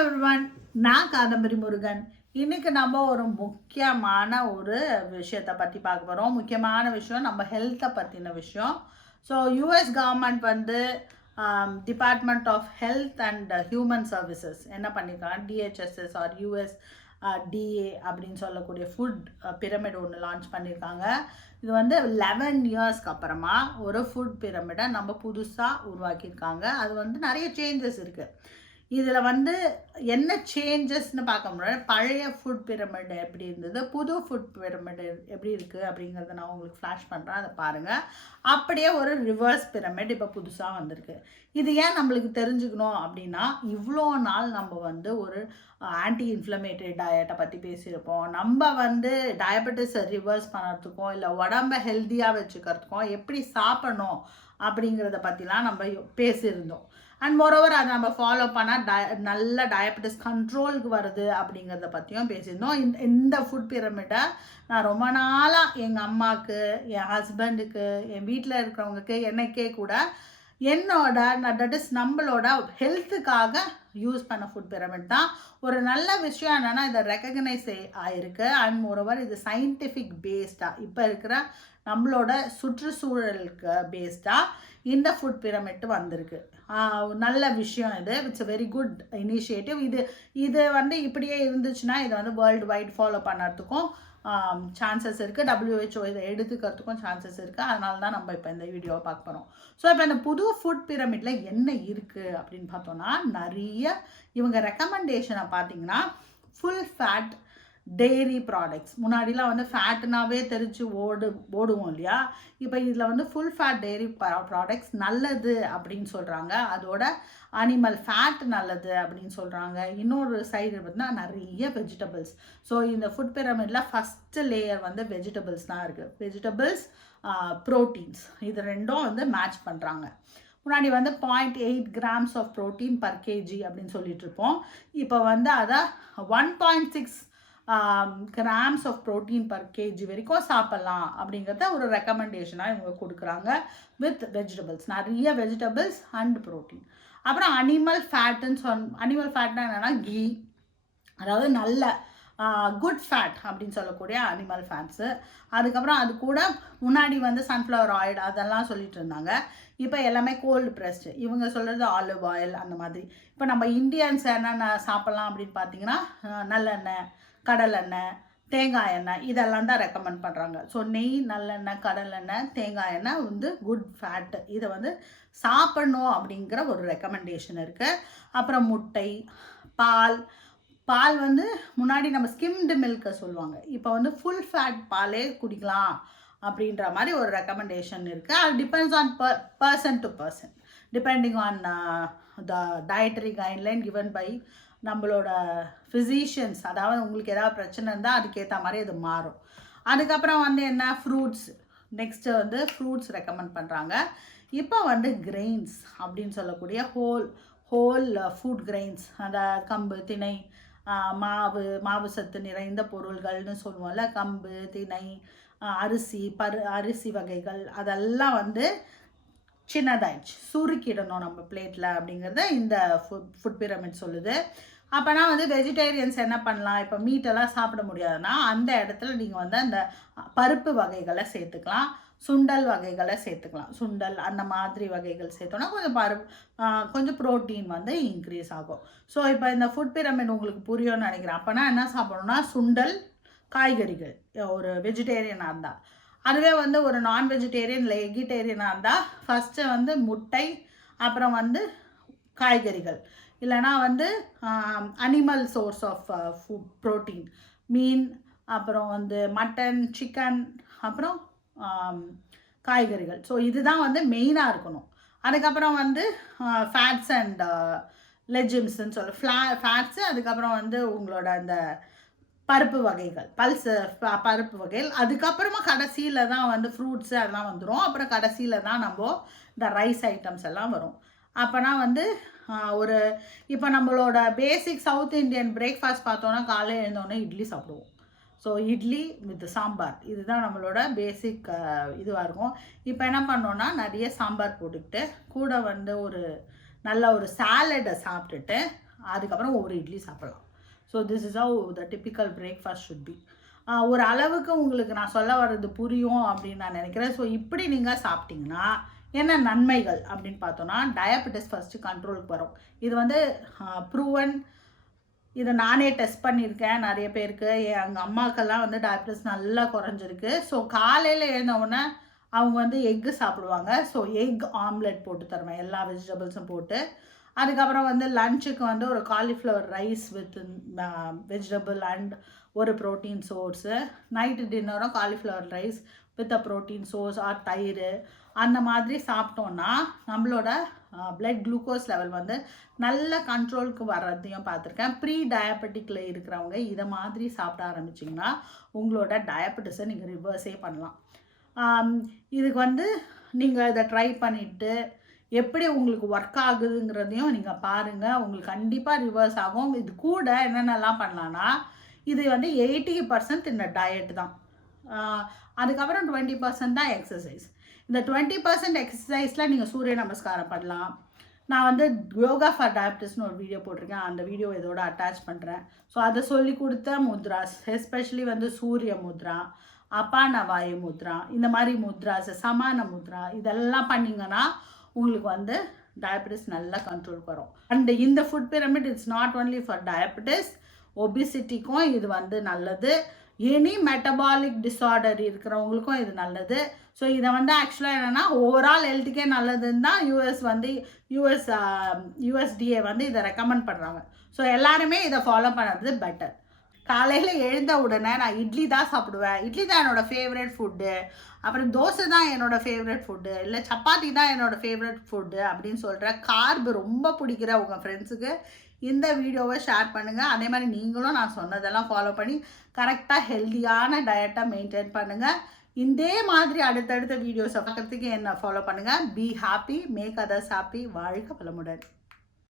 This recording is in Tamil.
எவ்ரிவன், நான் காதம்பரி முருகன். இன்னைக்கு நம்ம ஒரு முக்கியமான ஒரு விஷயத்தை பற்றி பார்க்க போகிறோம். முக்கியமான விஷயம் நம்ம ஹெல்த்தை பற்றின விஷயம். ஸோ யூஎஸ் கவர்மெண்ட் வந்து department of health and human services என்ன பண்ணியிருக்காங்க, டிஹெச்எஸ்எஸ் ஆர் யூஎஸ் டிஏ அப்படின்னு சொல்லக்கூடிய ஃபுட் பிரமிட் ஒன்று லான்ச் பண்ணியிருக்காங்க. இது வந்து 11 இயர்ஸ்க்கு அப்புறமா ஒரு ஃபுட் பிரமிடை நம்ம புதுசாக உருவாக்கியிருக்காங்க. அது வந்து நிறைய சேஞ்சஸ் இருக்குது. இதில் வந்து என்ன சேஞ்சஸ்ன்னு பார்க்க முடியாது. பழைய ஃபுட் பிரமிட் எப்படி இருந்தது, புது ஃபுட் பிரமிட் எப்படி இருக்குது அப்படிங்கிறத நான் உங்களுக்கு ஃப்ளாஷ் பண்ணுறேன், அதை பாருங்கள். அப்படியே ஒரு ரிவர்ஸ் பிரமிட் இப்போ புதுசாக வந்திருக்கு. இது ஏன் நம்மளுக்கு தெரிஞ்சுக்கணும் அப்படின்னா, இவ்வளோ நாள் நம்ம வந்து ஒரு ஆன்டி இன்ஃப்ளமேட்டரி டயட்டை பற்றி பேசியிருப்போம். நம்ம வந்து டயபெட்டிஸை ரிவர்ஸ் பண்ணுறதுக்கும் இல்லை உடம்பை ஹெல்த்தியாக வச்சுக்கிறதுக்கும் எப்படி சாப்பிடணும் அப்படிங்கிறத பற்றிலாம் நம்ம பேசியிருந்தோம். அண்ட் மோரோவர் அதை நம்ம ஃபாலோ பண்ணால் நல்ல டயபெட்டிஸ் கண்ட்ரோலுக்கு வருது அப்படிங்கிறத பற்றியும் பேசியிருந்தோம். இந்த ஃபுட் பிரமிட்டை நான் ரொம்ப நாளாக எங்கள் அம்மாவுக்கு, என் ஹஸ்பண்டுக்கு, என் வீட்டில் இருக்கிறவங்களுக்கு, எனக்கே கூட என்னோட தட் இஸ் நம்மளோட ஹெல்த்துக்காக யூஸ் பண்ண ஃபுட் பிரமிட் தான். ஒரு நல்ல விஷயம் என்னென்னா, இதை ரெக்கக்னைஸ் ஆகிருக்கு. அண்ட் மோரோவர் இது சயின்டிஃபிக் பேஸ்டாக இப்போ இருக்கிற நம்மளோட சுற்றுச்சூழலுக்கு பேஸ்டாக இந்த ஃபுட் பிரமிட் வந்திருக்கு. நல்ல விஷயம் இது. It's a very good initiative. இது வந்து இப்படியே இருந்துச்சுன்னா இதை வந்து வேர்ல்டு வைட் ஃபாலோ பண்ணுறதுக்கும் சான்சஸ் இருக்குது. WHO இதை எடுத்துக்கிறதுக்கும் சான்சஸ் இருக்குது. அதனால தான் நம்ம இப்போ இந்த வீடியோவை பார்க்க போகிறோம். ஸோ இப்போ இந்த புது ஃபுட் பிரமிட்டில் என்ன இருக்குது அப்படின்னு பார்த்தோன்னா, நிறைய இவங்க ரெக்கமெண்டேஷனை பார்த்தீங்கன்னா ஃபுல் ஃபேட் டெய்ரி ப்ராடக்ட்ஸ். முன்னாடிலாம் வந்து ஃபேட்டுனாவே தெரிஞ்சு ஓடுவோம் இல்லையா. இப்போ இதில் வந்து ஃபுல் ஃபேட் டெய்ரி ப்ராடக்ட்ஸ் நல்லது அப்படின்னு சொல்கிறாங்க. அதோட அனிமல் ஃபேட் நல்லது அப்படின்னு சொல்கிறாங்க. இன்னொரு சைடு பார்த்தீங்கன்னா நிறைய வெஜிடபிள்ஸ். ஸோ இந்த ஃபுட் பிரமிடில் ஃபஸ்ட்டு லேயர் வந்து வெஜிடபிள்ஸ் தான் இருக்குது. வெஜிடபிள்ஸ், ப்ரோட்டீன்ஸ், இது ரெண்டும் வந்து மேட்ச் பண்ணுறாங்க. முன்னாடி வந்து 0.8 grams of protein per KG அப்படின்னு சொல்லிட்டு இருப்போம். இப்போ வந்து அதை 1.6 grams of protein per KG வரைக்கும் சாப்பிட்லாம் அப்படிங்கிறத ஒரு ரெக்கமெண்டேஷனாக இவங்க கொடுக்குறாங்க. வித் வெஜிடபிள்ஸ், நிறைய வெஜிடபிள்ஸ் அண்ட் ப்ரோட்டீன். அப்புறம் அனிமல் ஃபேட்டுன்னு அனிமல் ஃபேட்னா என்னென்னா கீ, அதாவது நல்ல குட் ஃபேட் அப்படின்னு சொல்லக்கூடிய அனிமல் ஃபேட்ஸு. அதுக்கப்புறம் அது கூட முன்னாடி வந்து சன்ஃப்ளவர் ஆயில் அதெல்லாம் சொல்லிட்டு இருந்தாங்க. இப்போ எல்லாமே கோல்டு ப்ரெஸ்டு. இவங்க சொல்கிறது ஆலிவ் ஆயில் அந்த மாதிரி. இப்போ நம்ம இந்தியன்ஸ் என்னென்ன சாப்பிட்லாம் அப்படின்னு பார்த்தீங்கன்னா, நல்லெண்ணெய், கடலெண்ணெய், தேங்காய் எண்ணெய், இதெல்லாம் தான் ரெக்கமெண்ட் பண்ணுறாங்க. ஸோ நெய், நல்லெண்ணெய், கடலெண்ணெய், தேங்காய் எண்ணெய் வந்து குட் ஃபேட்டு. இதை வந்து சாப்பிடணும் அப்படிங்கிற ஒரு ரெக்கமெண்டேஷன் இருக்குது. அப்புறம் முட்டை, பால் வந்து முன்னாடி நம்ம ஸ்கிம்டு மில்கை சொல்லுவாங்க. இப்போ வந்து ஃபுல் ஃபேட் பாலே குடிக்கலாம் அப்படின்ற மாதிரி ஒரு ரெக்கமெண்டேஷன் இருக்குது. அது depends on person to person, depending on the dietary guideline given by நம்மளோட ஃபிசிஷியன்ஸ். அதாவது உங்களுக்கு ஏதாவது பிரச்சனை இருந்தால் அதுக்கேற்ற மாதிரி அது மாறும். அதுக்கப்புறம் வந்து என்ன, ஃப்ரூட்ஸ். நெக்ஸ்ட்டு வந்து ஃப்ரூட்ஸ் ரெக்கமெண்ட் பண்ணுறாங்க. இப்போ வந்து கிரெயின்ஸ் அப்படின்னு சொல்லக்கூடிய ஹோல் ஃபுட் கிரெயின்ஸ், அந்த கம்பு, திணை, மாவு சத்து நிறைந்த பொருள்கள்னு சொல்லுவோம்ல, கம்பு, திணை, அரிசி வகைகள், அதெல்லாம் வந்து சின்னதாயிடுச்சு, சுருக்கிடணும் நம்ம பிளேட்டில் அப்படிங்கிறத இந்த ஃபுட் பிரமிட் சொல்லுது. அப்போனா வந்து வெஜிடேரியன்ஸ் என்ன பண்ணலாம், இப்போ மீட்டெல்லாம் சாப்பிட முடியாதுன்னா அந்த இடத்துல நீங்கள் வந்து அந்த பருப்பு வகைகளை சேர்த்துக்கலாம், சுண்டல் வகைகளை சேர்த்துக்கலாம். சுண்டல் அந்த மாதிரி வகைகள் சேர்த்தோன்னா கொஞ்சம் ப்ரோட்டீன் வந்து இன்க்ரீஸ் ஆகும். ஸோ இப்போ இந்த ஃபுட் பிரமிட் உங்களுக்கு புரியும்னு நினைக்கிறேன். அப்போனா என்ன சாப்பிடணும்னா சுண்டல், காய்கறிகள் ஒரு வெஜிடேரியனாக இருந்தால். அதுவே வந்து ஒரு நான் வெஜிடேரியன் இல்லை எகிடேரியனாக இருந்தால் ஃபஸ்ட்டு வந்து முட்டை, அப்புறம் வந்து காய்கறிகள், இல்லைனா வந்து animal source of food protein, மீன், அப்புறம் வந்து மட்டன், சிக்கன், அப்புறம் காய்கறிகள். ஸோ இதுதான் வந்து மெயினாக இருக்கணும். அதுக்கப்புறம் வந்து ஃபேட்ஸ் அண்ட் லெஜிம்ஸ்ன்னு ஃபேட்ஸு, அதுக்கப்புறம் வந்து உங்களோட அந்த பருப்பு வகைகள், பருப்பு வகைகள். அதுக்கப்புறமா கடைசியில் தான் வந்து ஃப்ரூட்ஸு அதெல்லாம் வந்துடும். அப்புறம் கடைசியில் தான் நம்ம இந்த ரைஸ் ஐட்டம்ஸ் எல்லாம் வரும். அப்போனா வந்து இப்போ நம்மளோட பேசிக் சவுத் இண்டியன் பிரேக்ஃபாஸ்ட் பார்த்தோன்னா காலையில் எழுந்தோடனே இட்லி சாப்பிடுவோம். ஸோ இட்லி வித் சாம்பார், இதுதான் நம்மளோட பேசிக் இதுவாக இருக்கும். இப்போ என்ன பண்ணோன்னா நிறைய சாம்பார் போட்டுக்கிட்டு கூட வந்து நல்ல ஒரு சாலடை சாப்பிட்டுட்டு அதுக்கப்புறம் ஒரு இட்லி சாப்பிட்லாம். So this is how the typical breakfast should be. ஒரு அளவுக்கு உங்களுக்கு நான் சொல்ல வர்றது புரியும் அப்படின்னு நான் நினைக்கிறேன். ஸோ இப்படி நீங்கள் சாப்பிட்டீங்கன்னா என்ன நன்மைகள் அப்படின்னு பார்த்தோன்னா, டயபெட்டிஸ் ஃபஸ்ட்டு கண்ட்ரோலுக்கு வரும். இது வந்து ப்ரூவன். இதை நானே டெஸ்ட் பண்ணியிருக்கேன் நிறைய பேருக்கு. எங்கள் அம்மாக்கெல்லாம் வந்து டயபெட்டிஸ் நல்லா குறைஞ்சிருக்கு. ஸோ காலையில் எழுந்தவுடனே அவங்க வந்து எக்கு சாப்பிடுவாங்க. ஸோ எக் ஆம்லெட் போட்டு தருவேன், எல்லா வெஜிடபிள்ஸும் போட்டு. அதுக்கப்புறம் வந்து லஞ்சுக்கு வந்து ஒரு cauliflower rice with vegetable and ஒரு ப்ரோட்டீன் சோர்ஸு. நைட்டு டின்னரும் cauliflower rice with a protein source or தயிர். அந்த மாதிரி சாப்பிட்டோன்னா நம்மளோட பிளட் குளுக்கோஸ் லெவல் வந்து நல்ல கண்ட்ரோலுக்கு வர்றதையும் பார்த்துருக்கேன். ப்ரீ டயபெட்டிக்கில் இருக்கிறவங்க இதை மாதிரி சாப்பிட ஆரம்பிச்சிங்கன்னா உங்களோட டயபெட்டிஸை நீங்கள் ரிவர்ஸே பண்ணலாம். இதுக்கு வந்து நீங்கள் இதை ட்ரை பண்ணிவிட்டு எப்படி உங்களுக்கு ஒர்க் ஆகுதுங்கிறதையும் நீங்கள் பாருங்கள். உங்களுக்கு கண்டிப்பாக ரிவர்ஸ் ஆகும். இது கூட என்னென்னலாம் பண்ணலான்னா, இது வந்து 80% இந்த டயட் தான். அதுக்கப்புறம் 20% தான் எக்ஸசைஸ். இந்த 20% எக்ஸசைஸில் நீங்கள் சூரிய நமஸ்காரம் பண்ணலாம். நான் வந்து யோகா ஃபார் டயபெட்டிஸ்னு ஒரு வீடியோ போட்டிருக்கேன். அந்த வீடியோ இதோட அட்டாச் பண்ணுறேன். ஸோ அதை சொல்லி கொடுத்த முத்ராஸ், எஸ்பெஷலி வந்து சூரிய முத்ரா, அபான வாயு முத்ரா, இந்த மாதிரி முத்ராஸ், சமான முத்ரா, இதெல்லாம் பண்ணிங்கன்னா உங்களுக்கு வந்து டயபெட்டிஸ் நல்லா கண்ட்ரோலுக்கு வரும். அண்ட் இந்த food pyramid it's not only for diabetes, ஒபிசிட்டிக்கும் இது வந்து நல்லது. எனி மெட்டபாலிக் டிஸார்டர் இருக்கிறவங்களுக்கும் இது நல்லது. ஸோ இதை வந்து ஆக்சுவலாக என்னென்னா ஓவரால் ஹெல்த்துக்கே நல்லதுன்னு தான் யூஎஸ்டிஏ வந்து இதை ரெக்கமெண்ட் பண்ணுறாங்க. ஸோ எல்லாருமே இதை ஃபாலோ பண்ணுறது பெட்டர். காலையில் எழுந்த உடனே நான் இட்லி தான் சாப்பிடுவேன், இட்லி தான் என்னோடய ஃபேவரட் ஃபுட்டு, அப்புறம் தோசை தான் என்னோடய ஃபேவரட் ஃபுட்டு, இல்லை சப்பாத்தி தான் என்னோடய ஃபேவரட் ஃபுட்டு அப்படின்னு சொல்கிற கார்பு ரொம்ப பிடிக்கிற உங்கள் ஃப்ரெண்ட்ஸுக்கு இந்த வீடியோவை ஷேர் பண்ணுங்கள். அதே மாதிரி நீங்களும் நான் சொன்னதெல்லாம் ஃபாலோ பண்ணி கரெக்டாக ஹெல்த்தியான டயட்டை மெயின்டைன் பண்ணுங்கள். இதே மாதிரி அடுத்தடுத்த வீடியோஸை பார்க்குறதுக்கு என்ன ஃபாலோ பண்ணுங்கள். Be happy, make others happy. வாழ்க வளமுடன்.